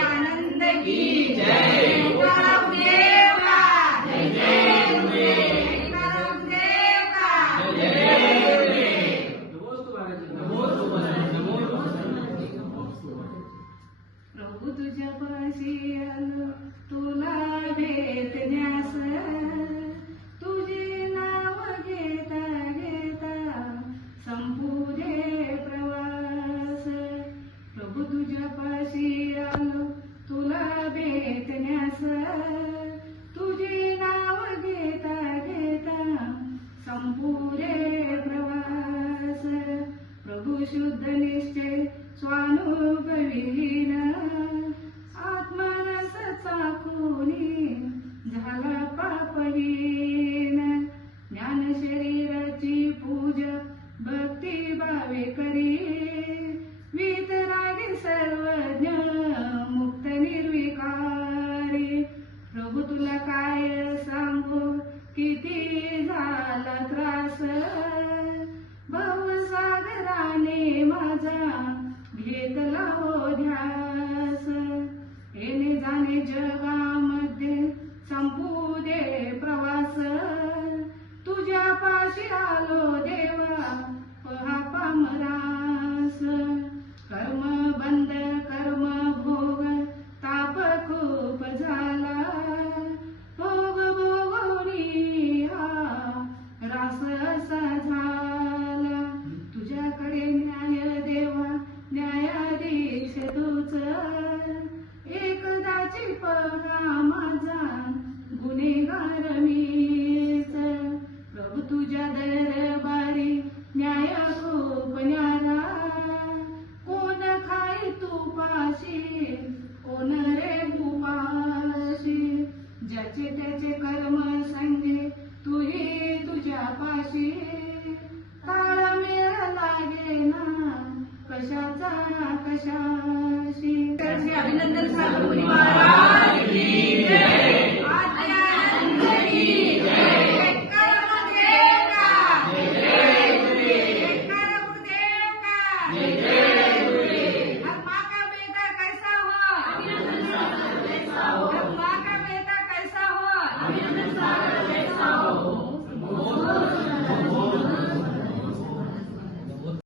आनंद की जय। प्रभू तुझ्या पाशी आलो तुला भेटण्यास, तुझे नाव घेता घेता संपू दे प्रवास। प्रभू तुझ्या पाशी आलो तुला भेटण्यास, तुझे नाव घेता घेता संपू दे प्रवास। प्रभू शुद्ध निश्चय स्वानुभवीन, आत्मरस चाखुनी झाला पापहीन। ज्ञान शरीराची पूजा भक्ती भावे करी,